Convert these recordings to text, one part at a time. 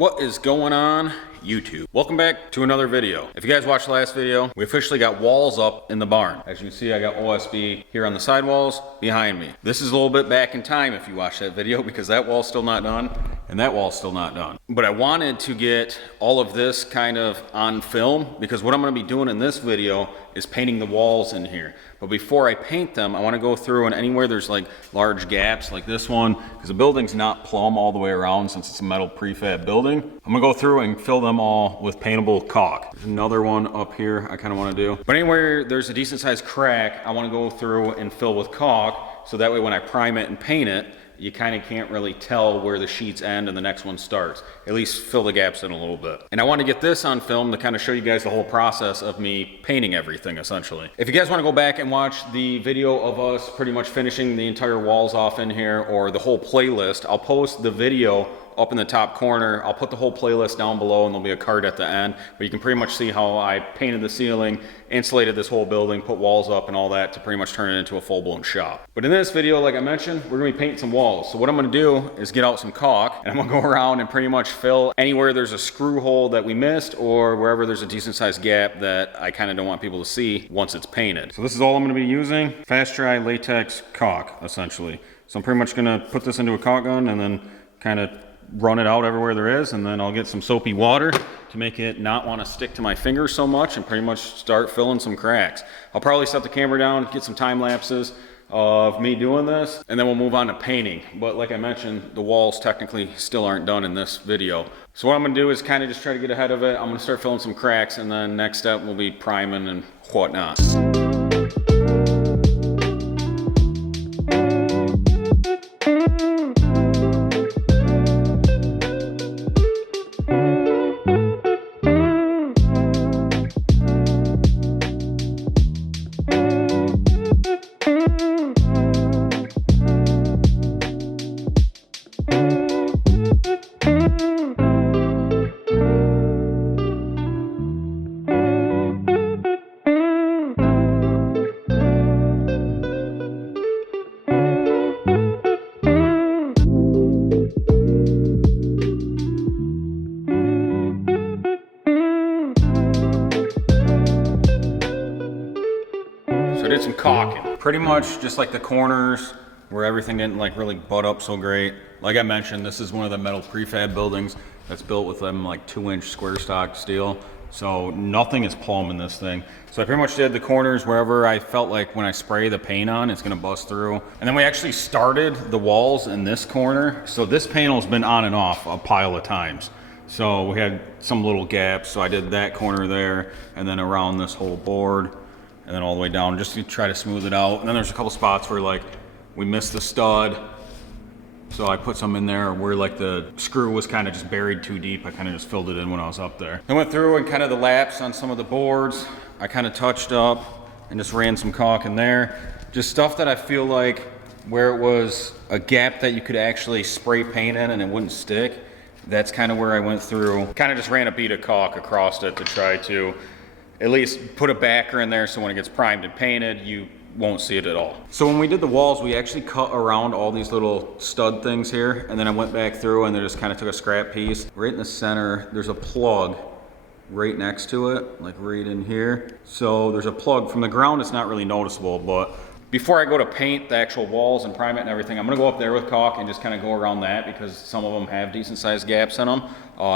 What is going on, YouTube? Welcome back to another video. If you guys watched the last video, we officially got walls up in the barn. As you can see, I got OSB here on the sidewalls behind me. This is a little bit back in time if you watch that video, because that wall's still not done and that wall's still not done. But I wanted to get all of this kind of on film, because what I'm gonna be doing in this video is painting the walls in here. But before I paint them, I want to go through, and anywhere there's like large gaps like this one, because the building's not plumb all the way around since it's a metal prefab building, I'm gonna go through and fill them all with paintable caulk. There's another one up here I kind of want to do. But anywhere there's a decent sized crack, I want to go through and fill with caulk, so that way when I prime it and paint it, you kind of can't really tell where the sheets end and the next one starts. At least fill the gaps in a little bit. And I want to get this on film to kind of show you guys the whole process of me painting everything, essentially. If you guys want to go back and watch the video of us pretty much finishing the entire walls off in here, or the whole playlist, I'll post the video up in the top corner. I'll put the whole playlist down below and there'll be a card at the end, but you can pretty much see how I painted the ceiling, insulated this whole building, put walls up and all that to pretty much turn it into a full-blown shop. But in this video, like I mentioned, we're gonna be painting some walls. So what I'm gonna do is get out some caulk and I'm gonna go around and pretty much fill anywhere there's a screw hole that we missed, or wherever there's a decent sized gap that I kind of don't want people to see once it's painted. So this is all I'm gonna be using, fast dry latex caulk, essentially. So I'm pretty much gonna put this into a caulk gun and then kind of run it out everywhere there is, and then I'll get some soapy water to make it not want to stick to my fingers so much and pretty much start filling some cracks. I'll probably set the camera down, get some time lapses of me doing this, and then we'll move on to painting. But like I mentioned, the walls technically still aren't done in this video. So what I'm gonna do is kind of just try to get ahead of it. I'm gonna start filling some cracks, and then next step will be priming and whatnot. So I did some caulking. Pretty much just like the corners where everything didn't like really butt up so great. Like I mentioned, this is one of the metal prefab buildings that's built with them like 2-inch square stock steel. So nothing is plumb in this thing. So I pretty much did the corners wherever I felt like when I spray the paint on, it's gonna bust through. And then we actually started the walls in this corner. So this panel's been on and off a pile of times. So we had some little gaps. So I did that corner there, and then around this whole board, and then all the way down just to try to smooth it out. And then there's a couple spots where like we missed the stud, so I put some in there where like the screw was kind of just buried too deep. I kind of just filled it in when I was up there. I went through and kind of the laps on some of the boards I kind of touched up and just ran some caulk in there. Just stuff that I feel like where it was a gap that you could actually spray paint in and it wouldn't stick. That's kind of where I went through. Kind of just ran a bead of caulk across it to try to at least put a backer in there so when it gets primed and painted, you won't see it at all. So when we did the walls, we actually cut around all these little stud things here, and then I went back through and then just kind of took a scrap piece. Right in the center, there's a plug right next to it, like right in here. So there's a plug. From the ground, it's not really noticeable, but before I go to paint the actual walls and prime it and everything, I'm gonna go up there with caulk and just kind of go around that, because some of them have decent sized gaps in them,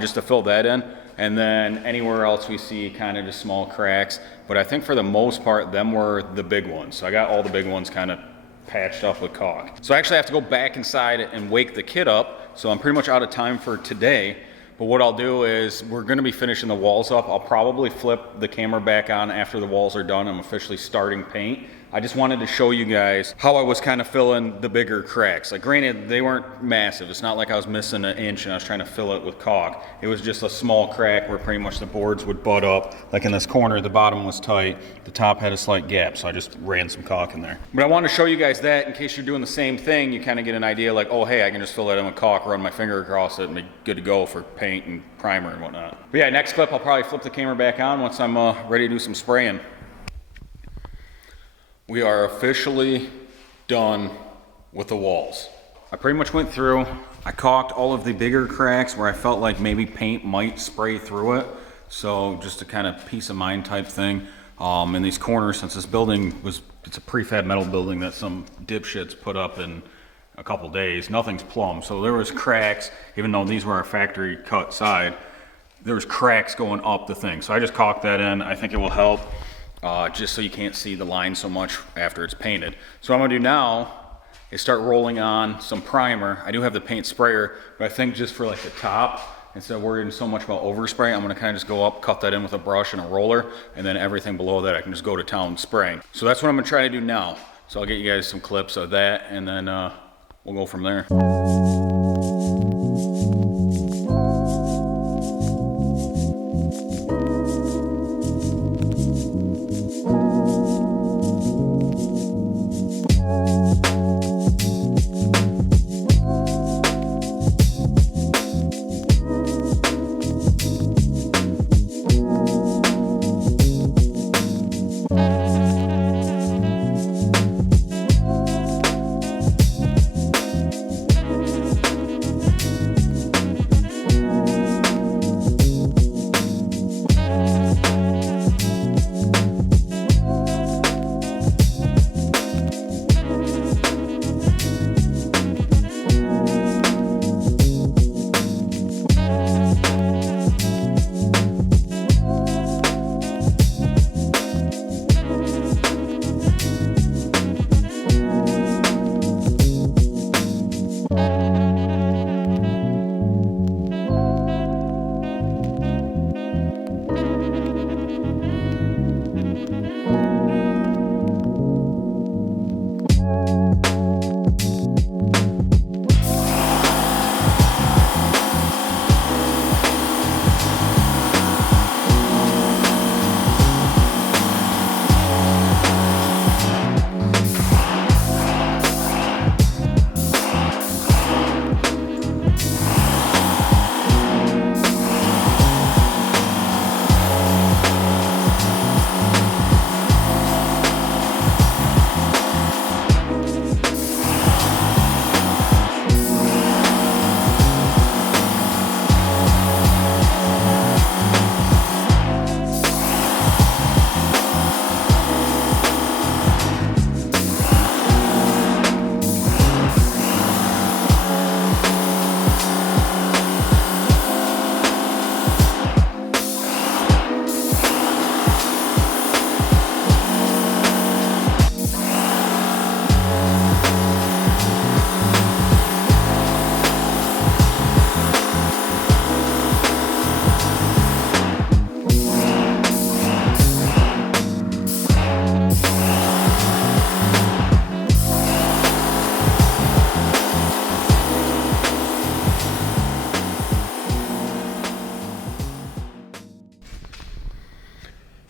just to fill that in. And then anywhere else we see kind of just small cracks. But I think for the most part, them were the big ones. So I got all the big ones kind of patched up with caulk. So I actually have to go back inside and wake the kid up. So I'm pretty much out of time for today. But what I'll do is we're gonna be finishing the walls up. I'll probably flip the camera back on after the walls are done. I'm officially starting paint. I just wanted to show you guys how I was kind of filling the bigger cracks. Like granted, they weren't massive. It's not like I was missing an inch and I was trying to fill it with caulk. It was just a small crack where pretty much the boards would butt up. Like in this corner, the bottom was tight, the top had a slight gap, so I just ran some caulk in there. But I wanted to show you guys that in case you're doing the same thing, you kind of get an idea like, oh hey, I can just fill that in with caulk, run my finger across it, and be good to go for paint and primer and whatnot. But yeah, next clip I'll probably flip the camera back on once I'm ready to do some spraying. We are officially done with the walls. I pretty much went through, I caulked all of the bigger cracks where I felt like maybe paint might spray through it. So just a kind of peace of mind type thing. In these corners, since this building it's a prefab metal building that some dipshits put up in a couple days, nothing's plumbed. So there was cracks, even though these were our factory cut side, there was cracks going up the thing. So I just caulked that in. I think it will help, just so you can't see the line so much after it's painted. So what I'm gonna do now is start rolling on some primer. I do have the paint sprayer, but I think just for like the top, instead of worrying so much about overspray, I'm gonna kind of just go up, cut that in with a brush and a roller, and then everything below that I can just go to town spraying. So that's what I'm gonna try to do now. So I'll get you guys some clips of that, and then we'll go from there.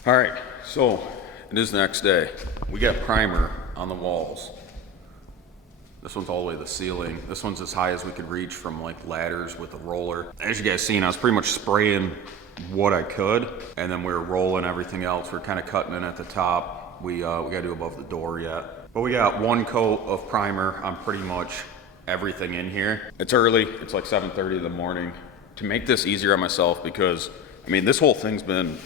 All right, so it is the next day. We got primer on the walls. This one's all the way to the ceiling. This one's as high as we could reach from like ladders with a roller. As you guys seen, I was pretty much spraying what I could, and then we were rolling everything else. We're kind of cutting in at the top. We gotta do above the door yet. But we got one coat of primer on pretty much everything in here. It's early, it's like 7:30 in the morning. To make this easier on myself, because I mean, this whole thing's been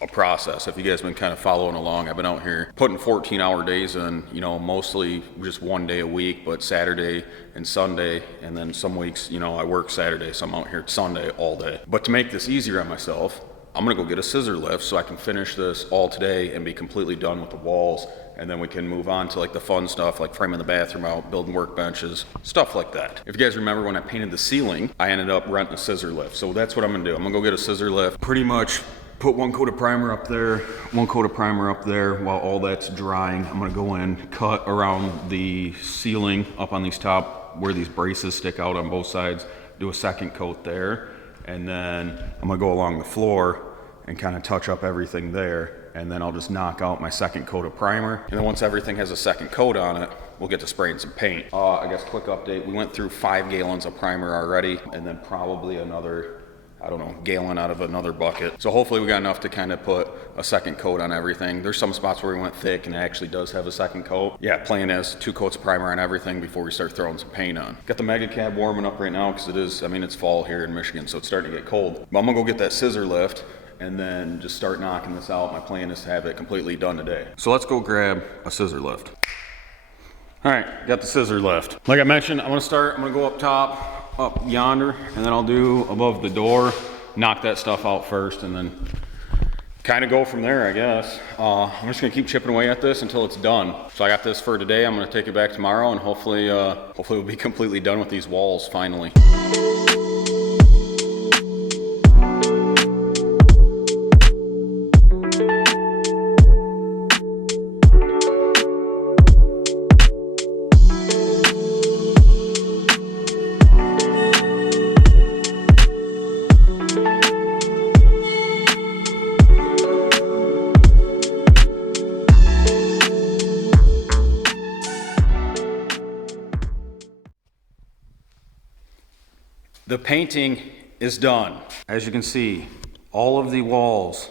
a process. If you guys been kind of following along, I've been out here putting 14-hour days in, you know, mostly just one day a week, but Saturday and Sunday, and then some weeks, you know, I work Saturday, so I'm out here Sunday all day. But to make this easier on myself, I'm gonna go get a scissor lift so I can finish this all today and be completely done with the walls, and then we can move on to like the fun stuff, like framing the bathroom out, building workbenches, stuff like that. If you guys remember when I painted the ceiling, I ended up renting a scissor lift. So that's what I'm gonna do. I'm gonna go get a scissor lift, pretty much put one coat of primer up there, one coat of primer up there. While all that's drying, I'm gonna go in, cut around the ceiling up on these top where these braces stick out on both sides, do a second coat there, and then I'm gonna go along the floor and kind of touch up everything there, and then I'll just knock out my second coat of primer. And then once everything has a second coat on it, we'll get to spraying some paint. I guess quick update, we went through 5 gallons of primer already, and then probably another, I don't know, gallon out of another bucket. So hopefully we got enough to kind of put a second coat on everything. There's some spots where we went thick and it actually does have a second coat. Yeah, plan is 2 coats of primer on everything before we start throwing some paint on. Got the Megcab warming up right now because it is, I mean, it's fall here in Michigan, so it's starting to get cold. But I'm gonna go get that scissor lift and then just start knocking this out. My plan is to have it completely done today. So let's go grab a scissor lift. All right, got the scissor lift. Like I mentioned, I'm gonna go up top, up yonder, and then I'll do above the door, knock that stuff out first, and then kind of go from there, I guess. I'm just gonna keep chipping away at this until it's done. So I got this for today. I'm gonna take it back tomorrow, and hopefully we'll be completely done with these walls finally. The painting is done. As you can see, all of the walls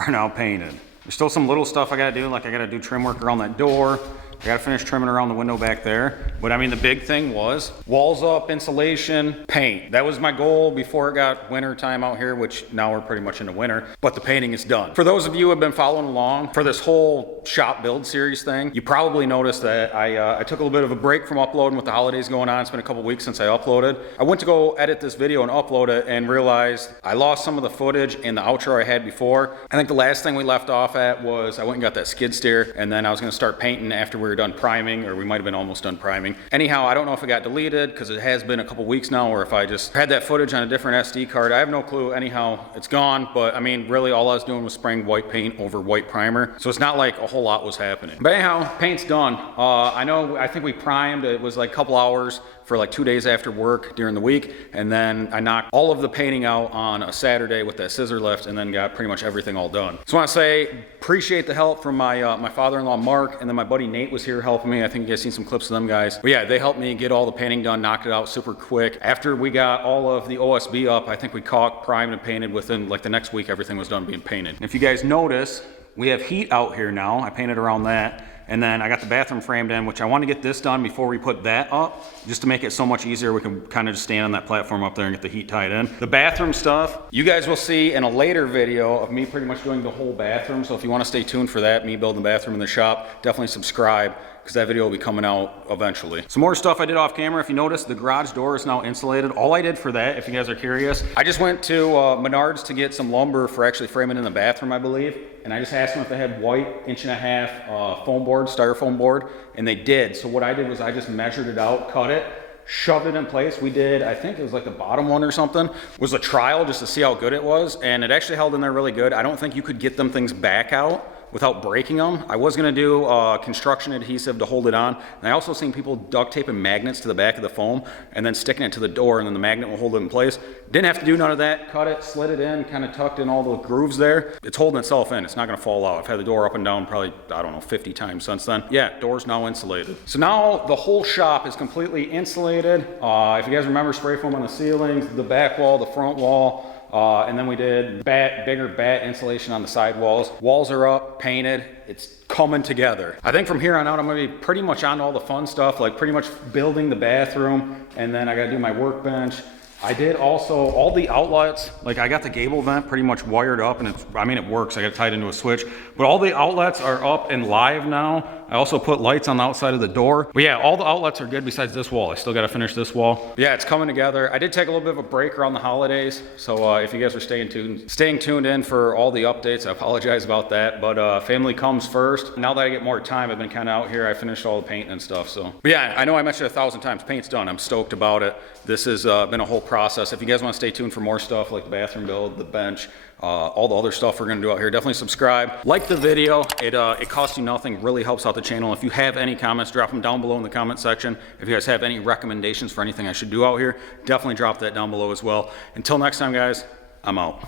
are now painted. There's still some little stuff I gotta do, like I gotta do trim work around that door. I gotta finish trimming around the window back there. But I mean, the big thing was walls up, insulation, paint. That was my goal before it got winter time out here, which now we're pretty much into winter, but the painting is done. For those of you who have been following along for this whole shop build series thing, you probably noticed that I took a little bit of a break from uploading with the holidays going on. It's been a couple weeks since I uploaded. I went to go edit this video and upload it and realized I lost some of the footage in the outro I had before. I think the last thing we left off at was I went and got that skid steer, and then I was gonna start painting after we were done priming, or we might have been almost done priming. Anyhow, I don't know if it got deleted because it has been a couple weeks now, or if I just had that footage on a different SD card. I have no clue. Anyhow, it's gone, but I mean, really all I was doing was spraying white paint over white primer. So it's not like a whole lot was happening. But anyhow, paint's done. I think we primed, it was like a couple hours for like 2 days after work during the week, and then I knocked all of the painting out on a Saturday with that scissor lift, and then got pretty much everything all done. So I want to say, appreciate the help from my father-in-law Mark, and then my buddy Nate was here helping me. I think you guys seen some clips of them guys. But yeah, they helped me get all the painting done, knocked it out super quick. After we got all of the OSB up, I think we caulked, primed, and painted within like the next week. Everything was done being painted. And if you guys notice, we have heat out here now. I painted around that. And then I got the bathroom framed in, which I want to get this done before we put that up, just to make it so much easier. We can kind of just stand on that platform up there and get the heat tied in. The bathroom stuff, you guys will see in a later video of me pretty much doing the whole bathroom. So if you want to stay tuned for that, me building the bathroom in the shop, definitely subscribe, because that video will be coming out eventually. Some more stuff I did off camera. If you notice, the garage door is now insulated. All I did for that, if you guys are curious, I just went to Menards to get some lumber for actually framing in the bathroom, I believe. And I just asked them if they had white 1.5" foam board, styrofoam board, and they did. So what I did was I just measured it out, cut it, shoved it in place. We did, I think it was like the bottom one or something, was a trial just to see how good it was. And it actually held in there really good. I don't think you could get them things back out without breaking them. I was gonna do construction adhesive to hold it on. And I also seen people duct taping magnets to the back of the foam and then sticking it to the door, and then the magnet will hold it in place. Didn't have to do none of that. Cut it, slid it in, kind of tucked in all the grooves there. It's holding itself in. It's not gonna fall out. I've had the door up and down probably, I don't know, 50 times since then. Yeah, door's now insulated. So now the whole shop is completely insulated. If you guys remember, spray foam on the ceilings, the back wall, the front wall, and then we did bigger bat insulation on the side walls. Walls are up, painted. It's coming together. I think from here on out, I'm gonna be pretty much on all the fun stuff, like pretty much building the bathroom, and then I gotta do my workbench. I did also all the outlets, like I got the gable vent pretty much wired up, and it's, I mean, it works. I got it tied into a switch, but all the outlets are up and live now. I also put lights on the outside of the door. But yeah, all the outlets are good besides this wall. I still got to finish this wall. Yeah, it's coming together. I did take a little bit of a break around the holidays, so if you guys are staying tuned in for all the updates, I apologize about that, but family comes first. Now that I get more time, I've been kind of out here. I finished all the paint and stuff, so. But yeah, I know I mentioned it 1,000 times, paint's done. I'm stoked about it. This has been a whole process. If you guys want to stay tuned for more stuff like the bathroom build, the bench, all the other stuff we're gonna do out here, definitely subscribe. Like the video, it costs you nothing, really helps out the channel. If you have any comments, drop them down below in the comment section. If you guys have any recommendations for anything I should do out here, definitely drop that down below as well. Until next time, guys, I'm out.